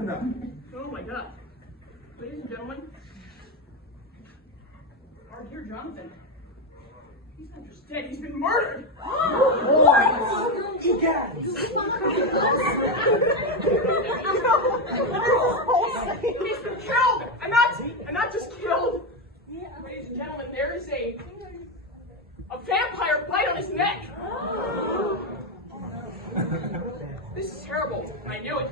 Oh my God. Ladies and gentlemen, our dear Jonathan. He's not just dead, he's been murdered! What? Egad! He's been killed! And not just killed! Ladies and gentlemen, there is a vampire bite on his neck! This is terrible. I knew it.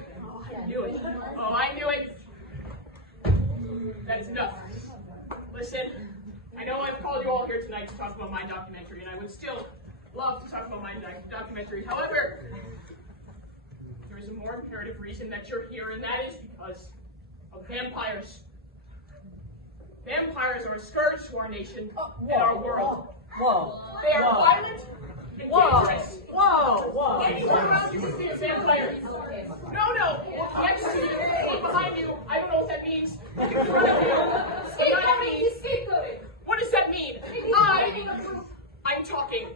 I knew it. Oh, I knew it. That is enough. Listen, I know I've called you all here tonight to talk about my documentary, and I would still love to talk about my documentary. However, there is a more imperative reason that you're here, and that is because of vampires. Vampires are a scourge to our nation and our world. They are violent and dangerous. Anyone around you can see a vampire. No. Look next to you. Look behind you. I don't know what that means. Look in front of you. What does that mean? I'm talking.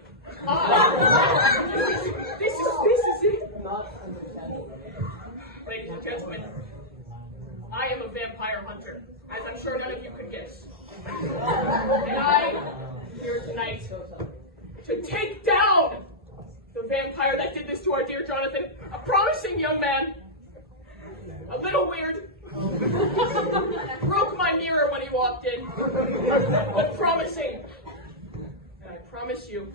This is it. Ladies and gentlemen, I am a vampire hunter, as I'm sure none of you could guess. And I'm here tonight to take down the vampire that did this to our dear Jonathan. A promising young man. A little weird. Broke my mirror when he walked in. But promising. And I promise you,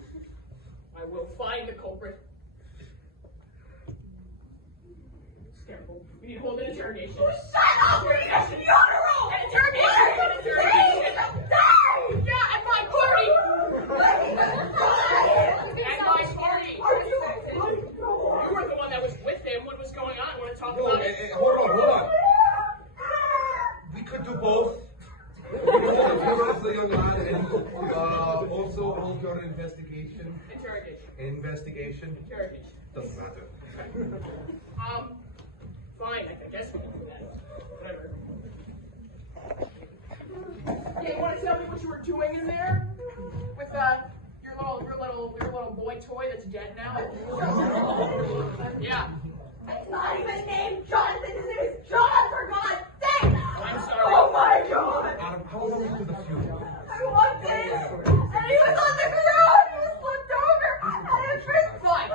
I will find the culprit. It's terrible. We need to hold an interrogation. Shut up! We need a funeral! An interrogation! Yeah, at my party! At my party! You were the one that was with him. What was going on? I want to talk about it. Hold on. We could do both. We could do the young lad and also hold your investigation. Investigation. Doesn't matter. Fine. I guess we can do that. Whatever. Yeah, you want to tell me what you were doing in there with your little boy toy that's dead now? Yeah. It's not even named Jonathan. His name is John, for God's sake! I'm sorry. Oh my God! Adam, how long into the funeral? I walked in, and he was on the ground. He was flipped over, and it first. Fine.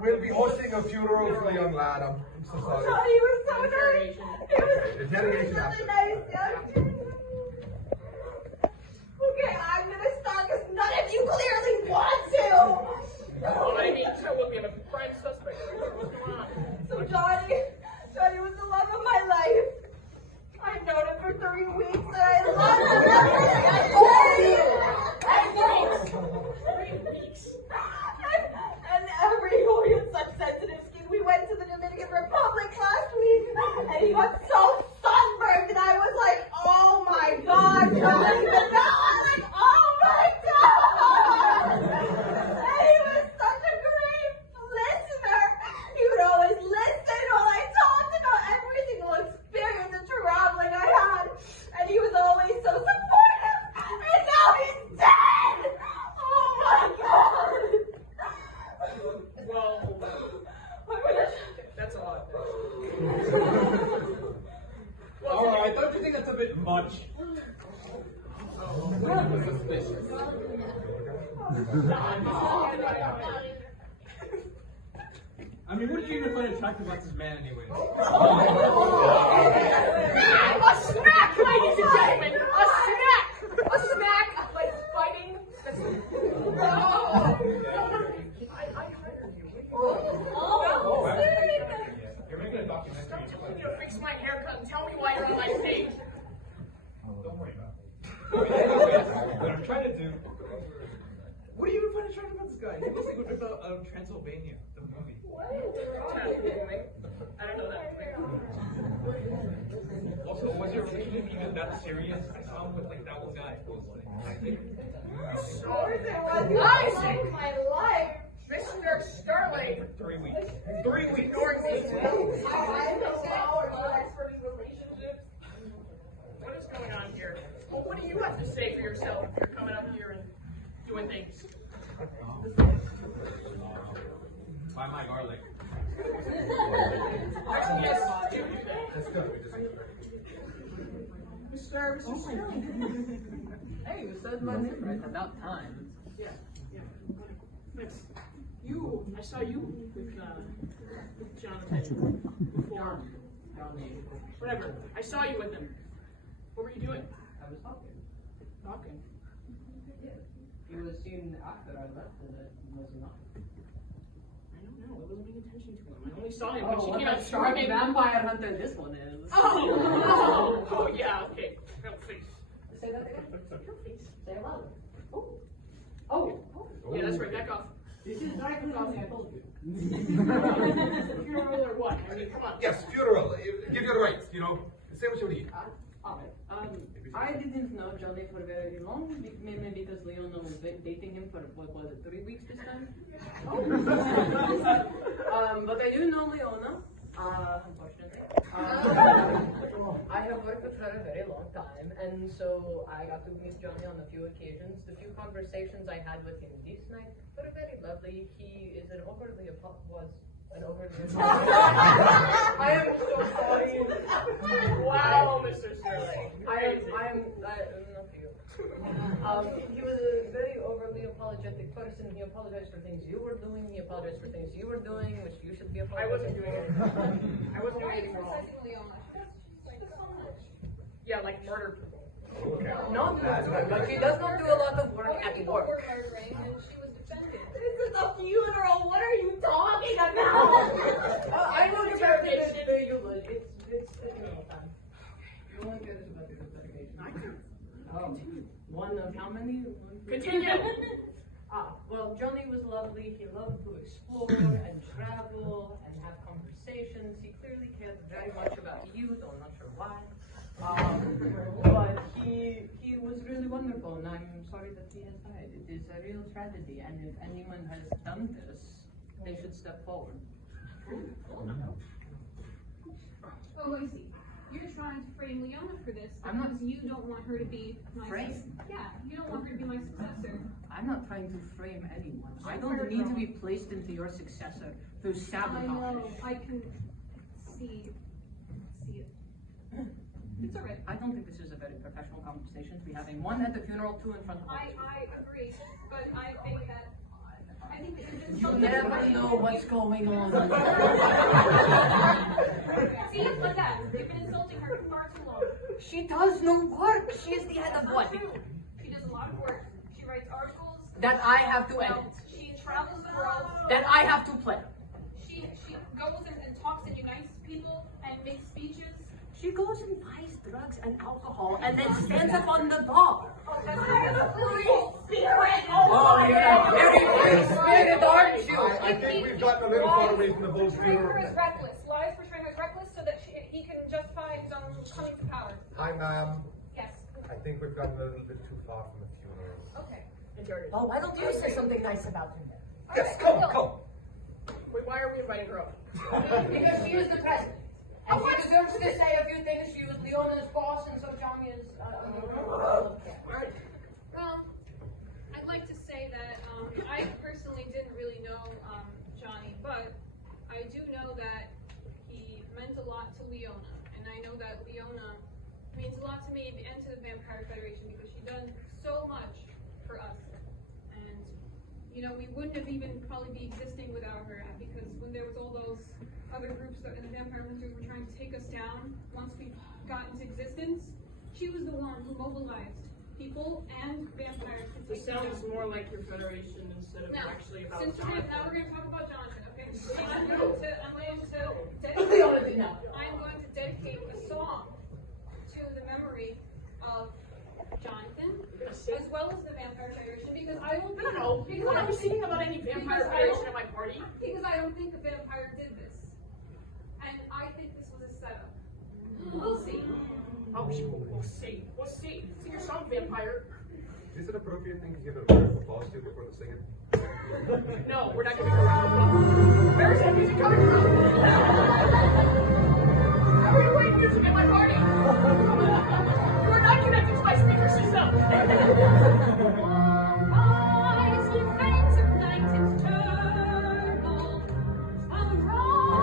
We'll be hosting a funeral for the young lad. I'm so sorry. God, he was so nice. He was Interrogation such after. a nice young kid. Okay, I'm gonna start because none of you clearly want to. Well, I mean, so we have a prime suspect. What's going on? So Johnny was the love of my life. I've known him for 3 weeks, and I loved him everything I did. 3 weeks. And he had such sensitive skin. We went to the Dominican Republic last week, and he got so sunburned, and I was like, oh my God, Johnny, I'm like, oh my God. And he was such a great listener. He would always listen while I talked about every single experience of traveling I had, and he was always so supportive, and now he's dead. Oh my God. Well, that's odd. Alright, don't you think that's a bit much? I mean, what did you even find attractive about this man anyway? A snack, ladies and gentlemen! A snack! A snack, like fighting. You're making a documentary. Stop telling me to fix my haircut and tell me why you're on my page. Don't worry about it. What I'm trying to do. What do you even find attractive about this guy? He looks like we're about Transylvania, the movie. I don't know that. Also, was your relationship even that serious? I saw him with like that one guy. Of course it was. You Isaac! saved my life. Mr. Sterling! 3 weeks. 3 weeks! Ignoring me. I know our expert in relationships. What is going on here? Well, what do you have to say for yourself if you're coming up here and doing things? Buy my garlic. Yes, do that. That's good. Mr. Sterling. Hey, you said my name right. About time. Yeah. Yes. I saw you with Jonathan before. Whatever. I saw you with him. What were you doing? I was talking. Talking. Yeah. He was seen after I left and it was not. I don't know. I wasn't paying attention to him. I only saw him when Oh, she what came a out sharp screaming. vampire hunter this one is. Oh, yeah, okay. Pale face. Say that again. Pale face. Say it louder. Oh. Oh. Yeah, that's right. Back off. This is Dragon County, I told you. Funeral or what? I mean, come on. Yes, funeral. Give your rights, you know. Say what you need. Alright. I didn't know Johnny for very long, mainly because Leona was dating him for, what was it, 3 weeks this time? But I do know Leona, unfortunately. I have worked with her a very long time, and so I got to meet Johnny on a few occasions. The few conversations I had with him this night were very lovely. He is an overly I am so sorry. Wow, Mr. Sterling. He was a very overly apologetic person. He apologized for things you were doing. He apologized for things you were doing, which you should be apologizing. I wasn't doing anything. I wasn't doing anything wrong. Yeah, like murder people. Not murder, but she does not do a lot of work at work. This is a funeral. What are you talking about? I know you're very good, but it's funeral time. You want to get us about the interrogation? I do. One of how many? Continue. Well, Johnny was lovely. He loved to explore and travel and have conversations. He clearly cared very much about you, though I'm not sure why. But he was really wonderful, and I'm sorry that he has died. It is a real tragedy, and if anyone has done this, they should step forward. Oh, I see. You're trying to frame Leona for this I'm not- because you don't want her to be my Frame? Yeah, you don't want her to be my successor. I'm not trying to frame anyone. I don't need to be placed into your successor through I sabotage. know. I can see it. It's alright. I don't think this is a very professional conversation to be having. One at the funeral, two in front of I agree, but I think that you're just You insulting never somebody. know what's going on. See, like that. You've been insulting her for far too long. She does no work. She is the head of what? She does a lot of work. She writes articles. That I have to edit. She travels the world. That I have to play. She goes and talks and unites people and makes speeches. She goes and buys drugs and alcohol and then stands up on the bar. Free spirit. Oh, you're very free spirit, aren't you? I think we've gotten a little far away from the whole Portraying her funeral. as reckless. Lies portraying her as reckless so that he can justify his own coming to power. Hi, ma'am. Yes. I think we've gotten a little bit too far from the funeral. Okay. Oh, why don't you say something nice about him then? Yes, come. Wait, why are we inviting her up? Because she is the president. And she deserves to say a few things. She was Leona's boss, and so Johnny is Well, I'd like to say that I personally didn't really know Johnny, but I do know that he meant a lot to Leona, and I know that Leona means a lot to me and to the Vampire Federation because she's done so much for us. And you know, we wouldn't have even probably be existing without her because when there was all those other groups that in the Vampire Hunters were trying to take us down once we got into existence, she was the one who mobilized people and vampires to This take us sounds down. more like your federation instead of Now, actually about since Jonathan. now we're going to talk about Jonathan, okay? So I'm going to Leona did not. I'm going to dedicate a song to the memory of Jonathan, as well as the Vampire Federation, because I don't think No, because I'm not singing about any Vampire Federation at my party. because I don't think the vampire did this, and I think this was a setup. We'll see. Oh, we'll see. We'll see. Sing your song, Vampire. Is it appropriate thing to give a round of applause to before the singing? No, we're not going to go around the block. Where's that music coming from? How are you playing music at my party? You are not connected to my speaker system. Rise, ye fangs of night eternal, sunrise.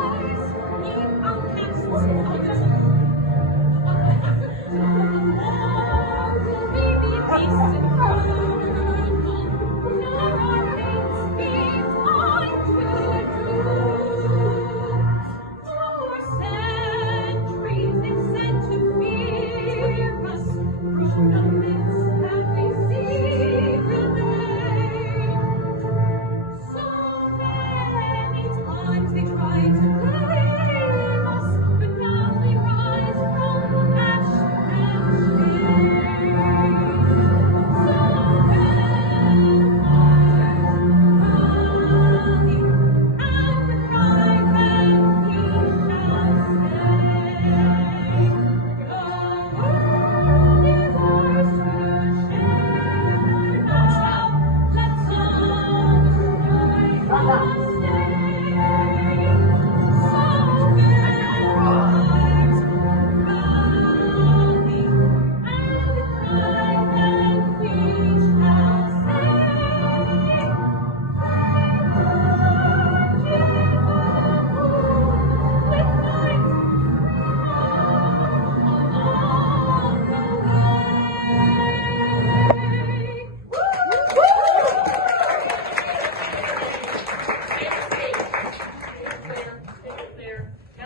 Now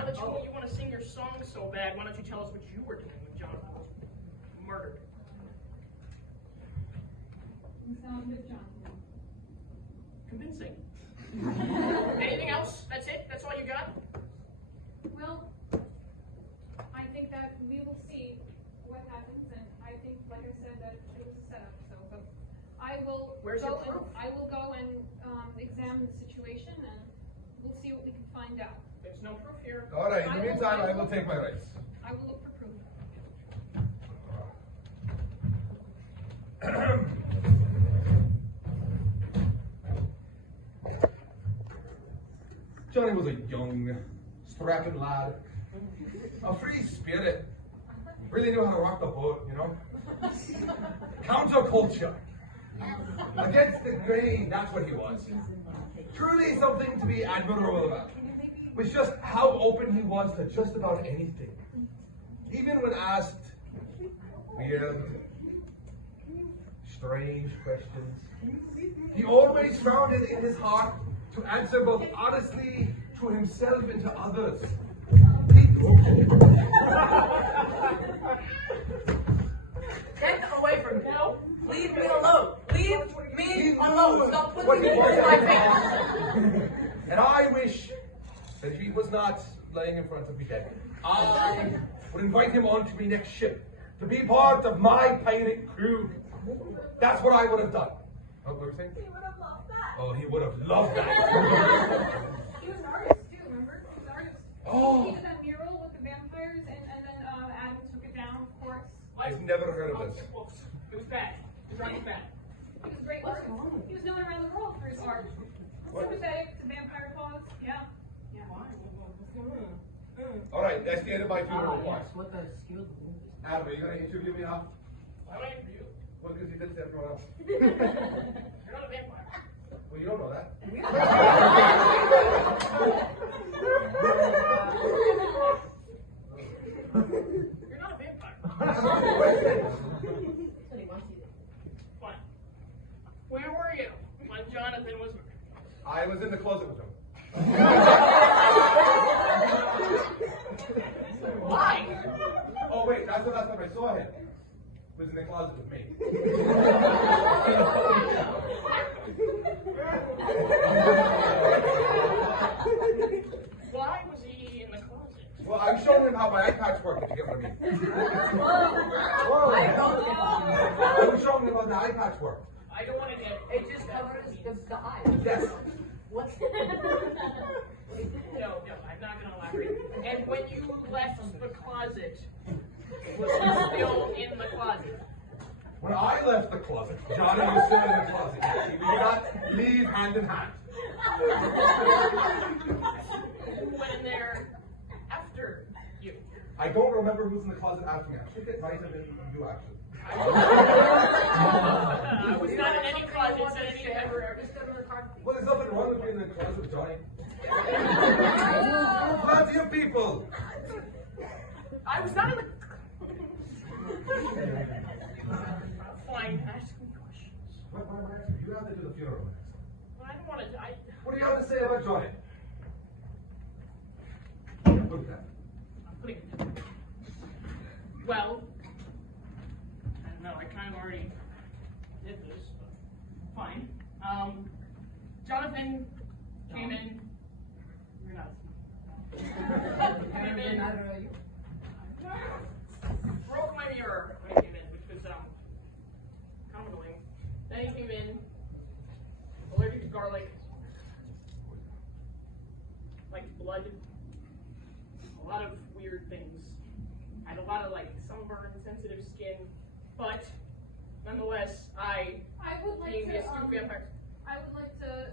that you want to sing your song so bad, why don't you tell us what you were doing when Jonathan was murdered? Convincing. Anything else? That's it? That's all you got? Well, I think that we will see what happens, and I think, like I said, that it was a setup. So, but I will Where's your proof? I will go and examine the situation, and we'll see what we can find out. There's no proof here. All right, in the meantime, I will take my rights. I will look for proof. Johnny was a young, strapping lad, a free spirit, really knew how to rock the boat, you know? Counterculture. Against the grain, that's what he was. Truly something to be admirable about. Was just how open he was to just about anything. Even when asked weird, strange questions, he always found it in his heart to answer both honestly to himself and to others. Get away from me. No. Leave me alone. Leave me alone. Stop putting it in my face. And I wish that he was not laying in front of me dead. I would invite him onto my next ship to be part of my pirate crew. That's what I would have done. Oh, what were you saying? He would have loved that. Oh, he would have loved that. He was an artist too, remember? He was an artist. Oh. He did that mural with the vampires, and then Adam took it down, of course. I've never heard of this. It was bad. It was really bad. He was a great artist. He was known around the world for his art. Sympathetic to vampire cause, yeah. Yeah. All right, that's the end of my funeral Yes, part. what the skill. Adam, are you going to interview me now? Why would I interview you? Well, because you did to everyone else. You're not a vampire. Well, you don't know that. You're not a vampire. Fine. Where were you when Jonathan was murdered? I was in the closet with him. Why? Oh, wait, that's the last time I saw him. He was in the closet with me. Why was he in the closet? Well, I'm showing him how my eye patch works, if you get what I mean. I was showing him how the eye patch works. I don't want to get. It just covers the eye. Yes. What's No, I'm not going to elaborate. And when you left the closet, was he still in the closet? When I left the closet, Johnny was still in the closet. We did not leave hand in hand. Who went in there after you? I don't remember who's in the closet after me. I think it might have been you, actually. I was not in any closets at any ever. Well, there's nothing wrong with being in the closet with Johnny. Plenty of people. I was not in the. Fine, ask me questions. You have to do the funeral next. But I don't want to. What do you have to say about Johnny? Put it down. I'm putting it down. Well, I don't know. I kind of already did this, but fine. Jonathan came in. You're not. Came in. Broke my mirror when he came in, which was kind of annoying. Then he came in, allergic to garlic, liked blood, a lot of weird things, had a lot of sunburn, sensitive skin, but nonetheless, I would like being to the astute vampire. I would like to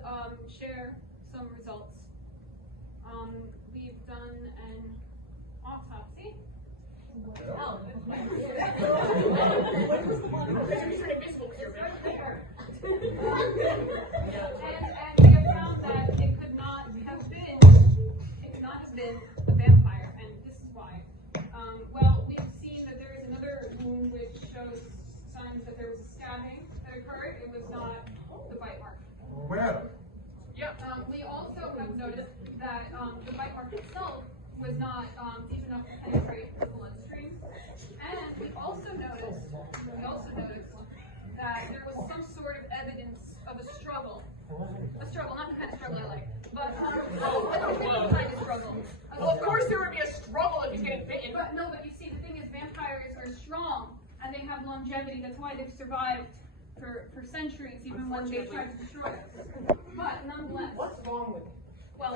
share some results. We've done an autopsy. Oh. You're invisible because you're vampire. And we have found that it could not have been a vampire, and this is why. Well, we've seen that there is another wound which shows signs that there was a stabbing that occurred. It was not the bite mark. Where? Yep. We also have noticed that the bite mark itself was not deep enough to penetrate the bloodstream, and we also noticed that there was some sort of evidence of a struggle. A struggle, not the kind of struggle I like, but a different kind of struggle. Well, of course there would be a struggle if you get bitten. But no, but you see, the thing is, vampires are strong and they have longevity. That's why they've survived for centuries, even when they tried to destroy us. But nonetheless. What's wrong with you? Well,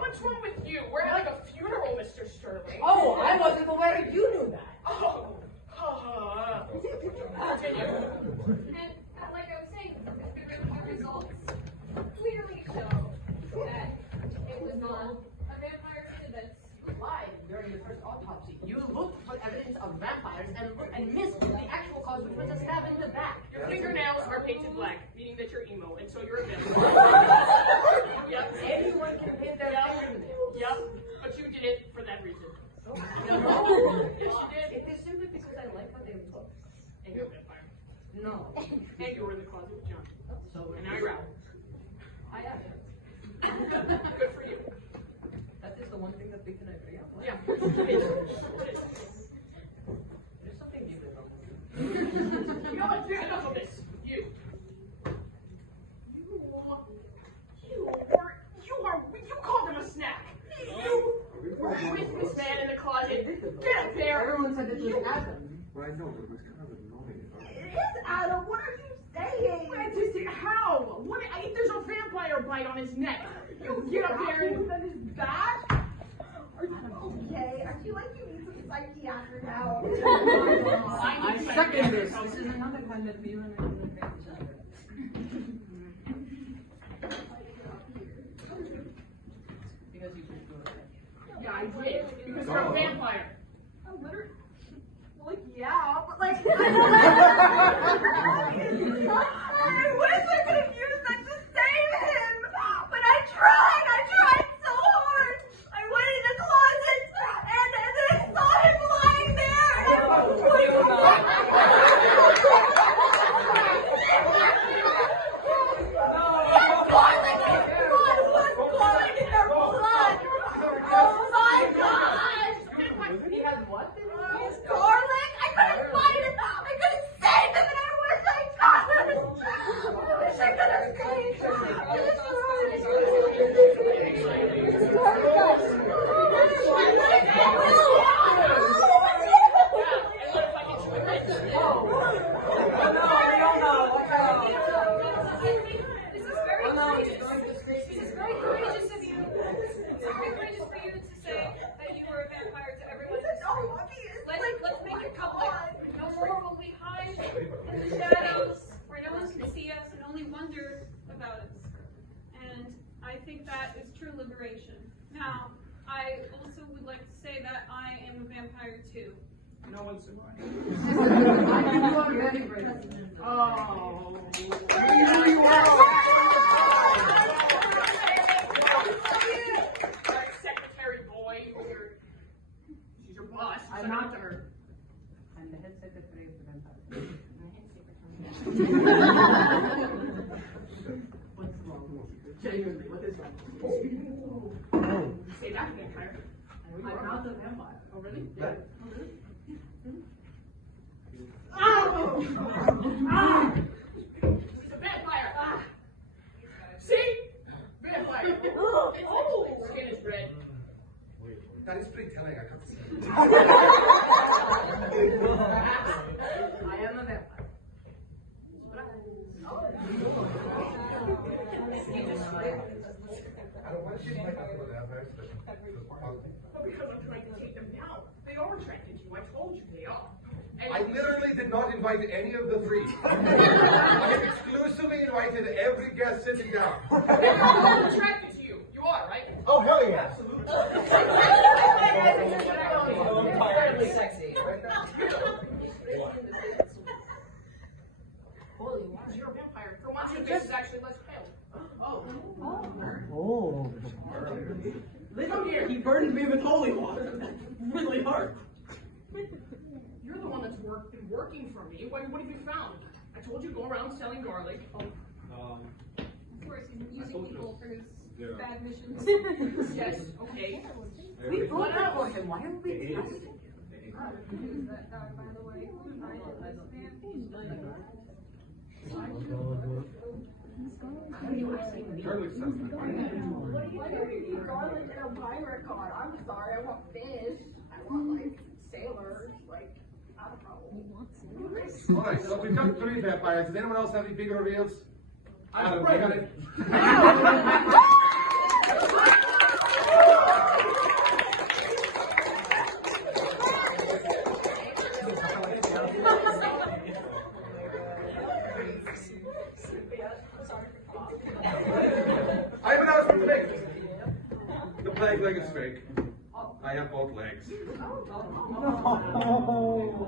What's wrong with you? We're at like a funeral, Mr. Sterling. Oh, I wasn't aware you knew that. Oh. Continue. And like I was saying, the results clearly show that it was not a vampire incident. You lied during the first autopsy. You looked for evidence of vampires and missed the actual cause, which was a stab in the back. Your fingernails are painted black, meaning that you're emo, and so you're a vampire. Yep. Anyone can paint their fingernails. Yep. But you did it for that reason. No. Yes, you did. It is simply because I like how they look. And you're a vampire. No. And you were in the closet with John. So And now you're out. I am. Good for you. That is the one thing that we can agree on. Yeah. There's something deep about it. You know what? Enough of this. You called him a snack. You with this man in the closet. Get up there. Everyone said that you had them. Well, I know, but it was kind of annoying. It is Adam. What are you saying? How? If there's a vampire bite on his neck, you get up there and... That is bad? Are you okay? I feel like you need some psychiatric help. I second this. This is another kind of feeling in the family center. Because you should do it. Yeah, I did. Because you're a vampire. I'm literally, like, yeah, but like, I wish I could have used that to save him, but I tried so hard. I went in the closet, and then I saw him lying there, and I was He had what? garlic. I couldn't find it. I couldn't save him, and I wish I could. I wish I could have saved This is very courageous of you. It's very courageous for you to say that you were a vampire to everyone. Let's make it public. No more will we hide in the shadows where no one can see us and only wonder about us. And I think that is true liberation. Now, I also would like to say that I am a vampire too. No one survived. You are very brave. Oh. Secretary boy, she's your boss. I'm not her. I'm the head secretary of the vampire. What's wrong? Genuinely, what is wrong? Say that, vampire. I'm not a vampire. Oh, really? Yeah. Ah! He's a vampire. Ah! See? Vampire. Oh, skin is red. That is pretty telling. I can't see. I am a vampire. I don't want you to like other vampires, but But because I'm trying to take them down. They are attracted to you. I told you they are. I literally did not invite any of the three. I have exclusively invited every guest sitting down. I'm attracted to you. You are, right? Oh, hell yeah. Absolutely. Incredibly sexy. Holy wow, you're a vampire. For once, your face is actually less pale. Oh. Come here. He burned me with holy water. Really hard. You're the one that's been working for me. What have you found? I told you go around selling garlic. Of course, he's using people for his bad missions. Yes, okay. We brought that for him. Why are we discussing him? Who's that guy, by the way? Who's that man? How are you asking me? Why do you need garlic in a pirate card? I'm sorry, I want fish. I want, like, sailors. Like, I don't know. Alright, so we've got 3 vampires. Does anyone else have any big reveals? Adam, you got it. I have an announcement to make. The plague leg is fake. I have both legs.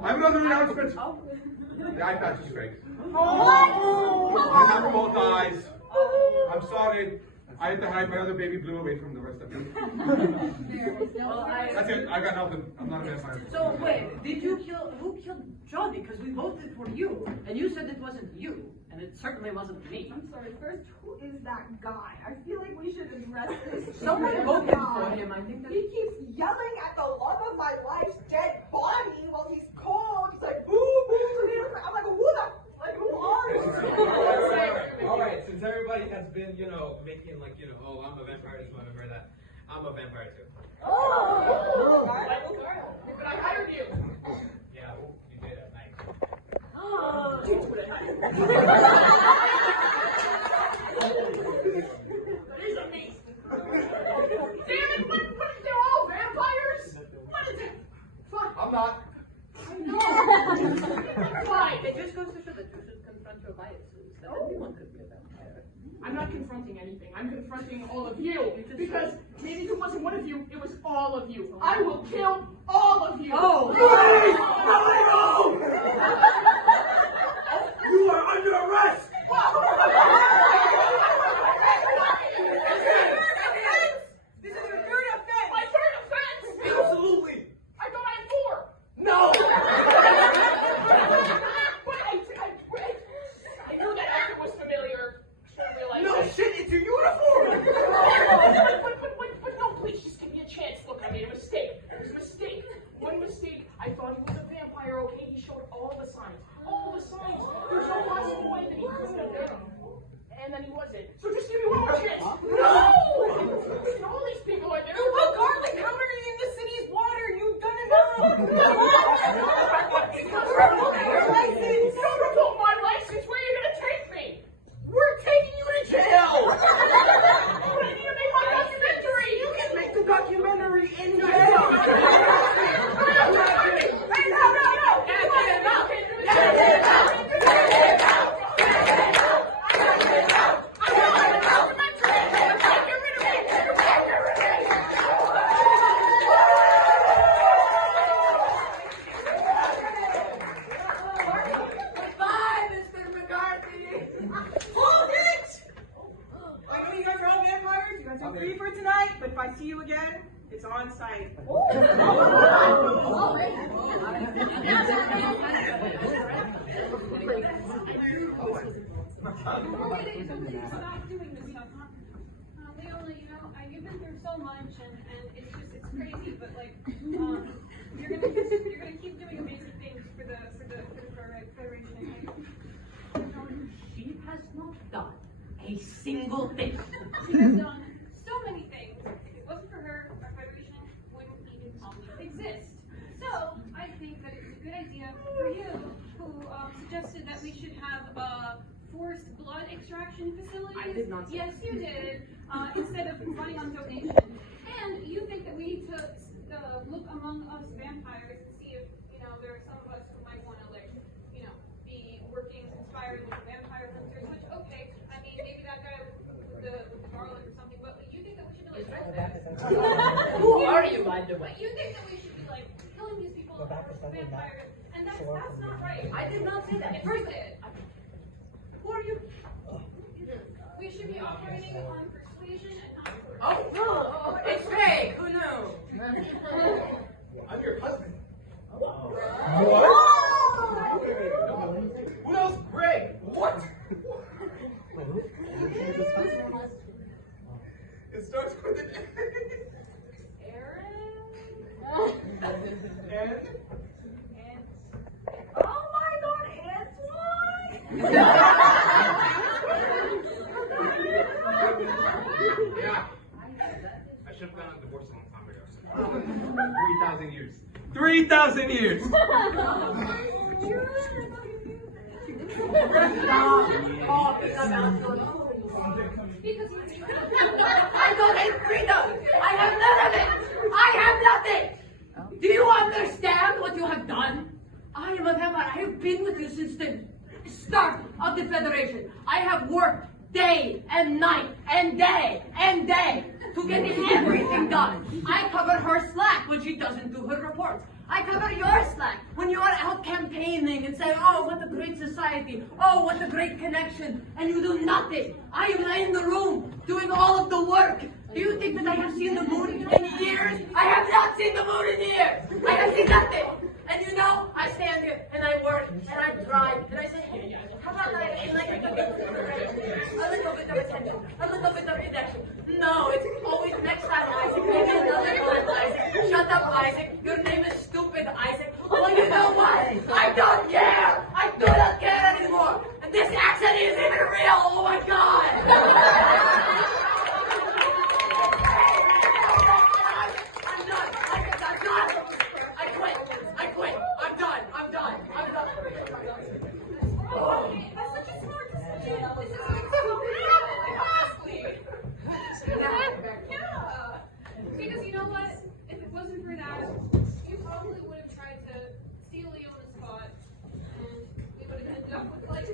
I have another announcement. The eye patch is fake. I have both eyes. I'm sorry. I had to hide my other baby blue away from the rest of you. That's it. I got nothing. I'm not a vampire. So wait, who killed Johnny? Because we voted for you, and you said it wasn't you, and it certainly wasn't me. I'm sorry, first, who is that guy? I feel like we should address this. Someone voted for him. I think that. He keeps yelling at the love of my life's dead body while he's cold. He's like, boo, boo. I'm like, who the, like, who are you? Alright, since everybody has been, making like, oh, I'm a vampire, just want to wear that. I'm a vampire too. Oh, But I hired you. Yeah, well, you did at night. Teach what I hired. He's amazing. Damn it, what, they're all vampires? What is it? Fuck. I'm not. Fine. It just goes to show that you should confront your biases. That anyone could be a vampire. I'm not confronting anything. I'm confronting all of you. Because maybe if it wasn't one of you, it was all of you. I will kill all of you. Oh! You are under arrest! This is your third offense. My third offense. Absolutely! I thought I had 4. No! But I knew that accent was familiar. I realized No that. shit, it's your uniform! But no, please, just give me a chance. Look, I made a mistake. It was a mistake. One mistake. I thought he was a vampire, okay? He showed all the signs. All the signs. There's no possible way that he couldn't have been. And then he wasn't. So just give me one more chance. No! All these people are there. You put garlic powder in the city's water. You've done enough. Your license. Don't revoke my license. Where are you going to take me? We're taking you to jail. I need to make my documentary. You can make the documentary in jail. Bye, Mr. McCarthy. Hold it! I know you guys are all vampires. You guys are free for tonight, but if I see you again, it's on site. Stop doing this stuff, huh? Leona, you've been through so much, and it's crazy, but like, you're gonna keep doing amazing things for the Federation. She has not done a single thing. She has done so many things. If it wasn't for her, our Federation wouldn't even exist. So I think that it's a good idea for you, who suggested that we should have forced blood extraction facilities. I did not say Yes, you did. Instead of running on donation. And you think that we need to look among us vampires and see if there are some of us who might by the way. But you think that we should be like killing these people as vampires, and that's not right. I did not say that. Yes, First, you did. who are you? We should be operating on persuasion and not force. Oh, no. It's fake. Who knew? I'm your husband. Oh! Who else? Greg. What? It starts with an Aaron? N. Oh my God, Antoine! Yeah. I should have gone on divorce a long time ago. 3,000 years. 3,000 years. Because you I don't hate freedom. I have none of it. I have nothing. Do you understand what you have done? I am a vampire. I have been with you since the start of the Federation. I have worked day and night and day and day to get everything done. I cover her slack when she doesn't do her reports. I cover your slack when you are out campaigning and say, oh, what a great society. Oh, what a great connection. And you do nothing. I am in the room doing all of the work. Do you think that I have seen the moon in years? I have not seen the moon in years. I have seen nothing. And you know, I stand here and I work and I try and I say, hey, how about I like a little bit of attention, a little bit of connection. No, it's always next time, Isaac. Maybe another time, Isaac. Shut up, Isaac. Your name is stupid, Isaac. Well, you know what? I don't care. I do not care anymore. And this accent isn't even real. Oh my God. That's such a smart decision. This is like so honestly. Yeah. Because you know what? If it wasn't for that, you probably would have tried to steal Leona's spot, and we would have ended up with like.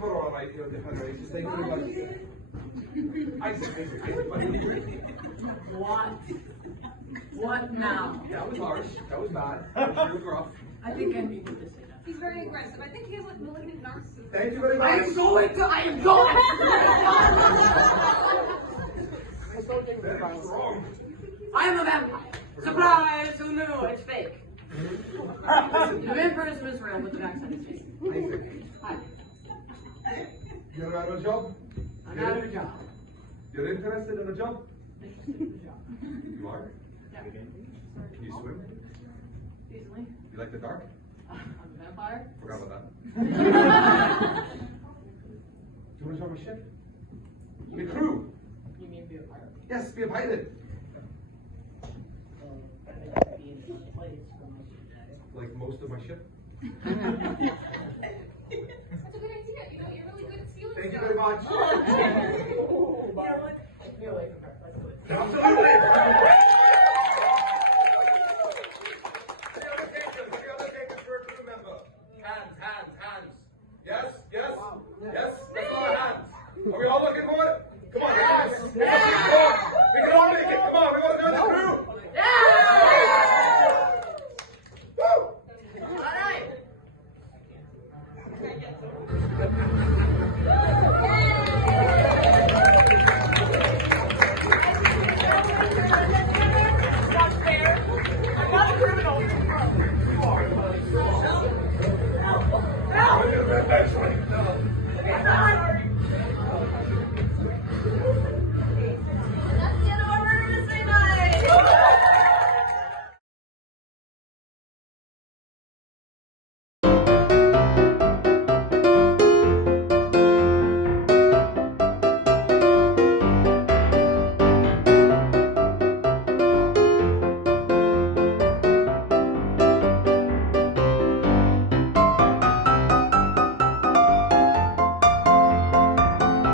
Hold on, I feel different. Just think about it. What now? That was harsh. That was bad. That was real rough. I think I need to say that. He's very aggressive. I think he has like malignant narcissism. Thank you very much. I am going. That is wrong. I am a vampire. Surprise! Who knew? It's fake. The vampires was real, but the vaccine is fake. Isaac, Hi. you're out of a job? I'm out of a job. You're interested in a job? Interested in the job. You are? Yeah. Can you swim? Easily. You like the dark? I'm a vampire. Forgot about that. Do you want to join my ship? Be a crew. You mean be a pirate? Yes, be a pilot. Be in one place for most of the day. Like most of my ship. That's a good idea. You know, you're really good at stealing Thank you stuff. very much. Get away from her. Let's do it. Absolutely. Hands. Yes. Let's go hands. Are we all looking for